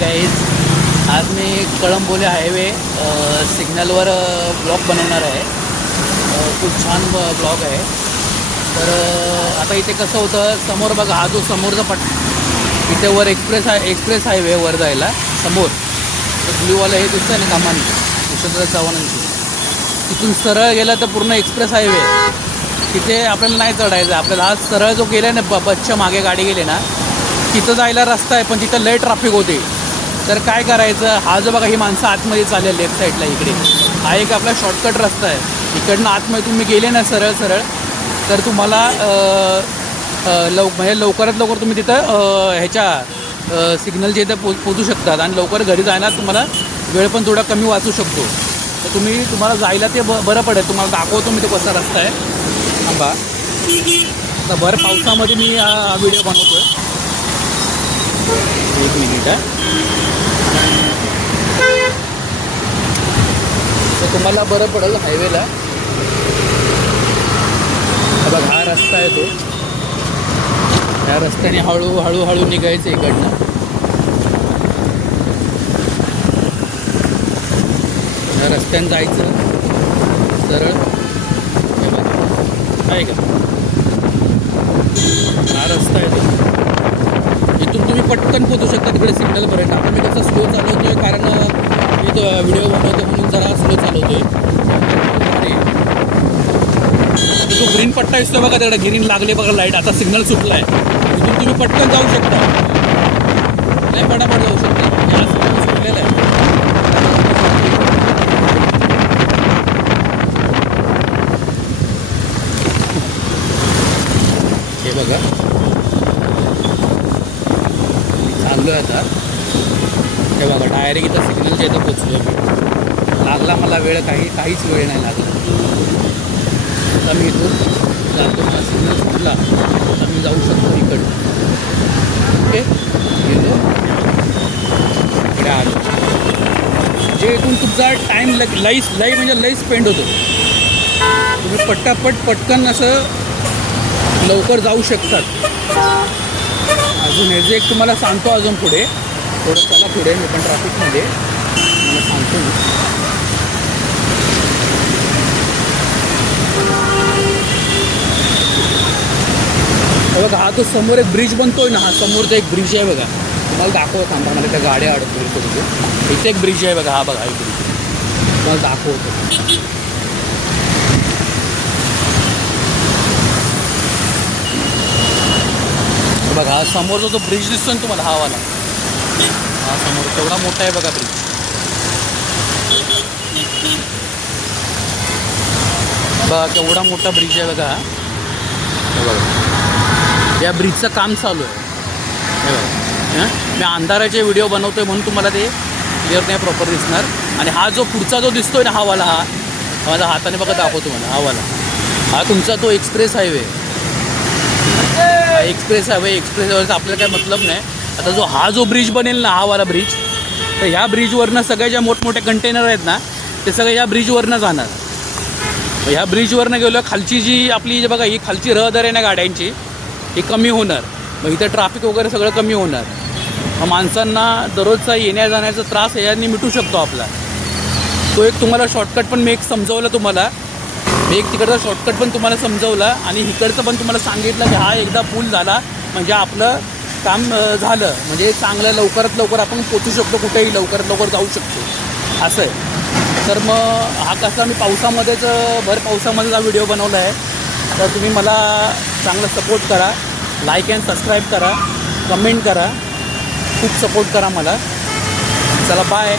Guys, आज मी Kalamboli highway सिग्नलवर blog बनवणार आहे. खूप छान ब्लॉग आहे. तर आता इथे कसं होतं, समोर बघा हा जो समोरचा इथे वर एक्सप्रेस हायवे वर जायला समोर ब्ल्यूवाला हे दिसतं ना कामानी यशवंतराव चव्हाणांची. तिथून सरळ गेला तर पूर्ण एक्सप्रेस हायवे तिथे आपल्याला नाही चढायचं. आपल्याला आज सरळ जो गेला ना बसच्या मागे गाडी गेली ना तिथं जायला रस्ता आहे, पण तिथं लय ट्रॅफिक होते. तर काय करायचं, हा जो बघा ही माणसं आतमध्ये चालले लेफ्ट साईडला इकडे हा एक आपला शॉर्टकट रस्ता आहे. इकडनं आतमध्ये तुम्ही गेले ना सरळ तर तुम्हाला म्हणजे लवकरात लवकर तुम्ही तिथं ह्याच्या सिग्नलच्या इथं पोचू शकतात आणि लवकर घरी जायला तुम्हाला वेळ पण थोडा कमी वाचू शकतो. तर तुम्हाला जायला ते बरं पडेल. तुम्हाला दाखवतो मी तो कसा रस्ता आहे. थांबा, आता भर पावसामध्ये मी हा व्हिडिओ बनवतो आहे. एक मिनिट आहे. तर तुम्हाला बरं पडेल हायवेला. बघा हा रस्ता आहे तो. ह्या रस्त्याने हळूहळू निघायचं इकडनं. ह्या रस्त्याने जायचं सरळ. आहे का हा रस्ता आहे तो. इथून तुम्ही पटकन पोचू शकता तिकडे सिग्नलपर्यंत. आता मी कसं स्लो चालवतो आहे कारण मी तो व्हिडिओ बनवतो म्हणून जरा स्लो चालवतो आहे. जो ग्रीन पट्टा दिसतो बघा तिकडे ग्रीन लागले बघा लाईट. आता सिग्नल सुटला आहे. इथून तुम्ही पटकन जाऊ शकता. नाही पटापट जाऊ शकता. हा सिग्नल सुटलेला आहे. हे बघा चाललो आहे आता. हे बघा डायरेक्ट इथं सिग्नलच्या इथं पोचलो मी. लागला मला वेळ काहीच वेळ नाही लागला. आता मी इथून जातो. मला सिग्नल सुटला आता मी जाऊ शकतो इकडं. ओके गेलो इकडे आलो. जे इथून तुमचा टाईम लई म्हणजे लई स्पेंड होतो. तुम्ही पटकन असं लवकर जाऊ शकतात. अजून हे जे एक तुम्हाला सांगतो अजून पुढे थोडं चला पुढे मी पण ट्रॅफिकमध्ये मला सांगतो मी. बघा हा तो समोर एक ब्रिज बनतोय ना, हा समोरचा एक ब्रिज आहे बघा. तुम्हाला दाखवतो. थांबा मला त्या गाड्या अडकतो. इथे एक ब्रिज आहे बघा. हा बघा एक ब्रिज तुम्हाला दाखवतो. बघा हा समोरचा जो ब्रिज दिसतो ना तुम्हाला हा वाला. हा समोर तेवढा मोठा आहे बघा ब्रिज. बघा केवढा मोठा ब्रिज आहे बघा. हे बघा या ब्रिजचं काम चालू आहे. हे बघा मी अंधाराचे व्हिडिओ बनवतो आहे म्हणून तुम्हाला ते क्लिअर नाही प्रॉपर दिसणार. आणि हा जो पुढचा जो दिसतोय ना हा वाला हा माझ्या हाताने बघा दाखवतो मला. हा वाला हा तुमचा तो एक्सप्रेस हायवे. एक्सप्रेस हायवेचा आपल्याला काय मतलब नाही. आता हा जो ब्रिज बनेल ना हा वाला ब्रिज, तर ह्या ब्रिजवरनं सगळ्या ज्या मोठमोठे कंटेनर आहेत ना ते सगळे ह्या ब्रिजवरनं जाणार. ह्या ब्रिजवरनं गेलो खालची जी आपली जे बघा ही खालची रहदारी आहे ना गाड्यांची ही कमी होणार. मग इथं ट्रॅफिक वगैरे सगळं कमी होणार. मग माणसांना दररोजचा येण्या जाण्याचा त्रास याने मिटू शकतो आपला. तो एक तुम्हाला शॉर्टकट पण मी एक समजवलं तुम्हाला. एक तिकडचा शॉर्टकट पण तुम्हाला समजवला आणि इकडचं पण तुम्हाला सांगितलं की हा एकदा पूल झाला म्हणजे आपलं काम झालं. म्हणजे चांगलं लवकरात लवकर आपण पोचू शकतो कुठेही लवकरात लवकर जाऊ शकतो असं आहे. तर मग हा कसा मी पावसामध्येच भर पावसामध्येच हा व्हिडिओ बनवला आहे. तर तुम्ही मला चांगला सपोर्ट करा. लाईक अँड सबस्क्राईब करा. कमेंट करा. खूप सपोर्ट करा मला. चला बाय.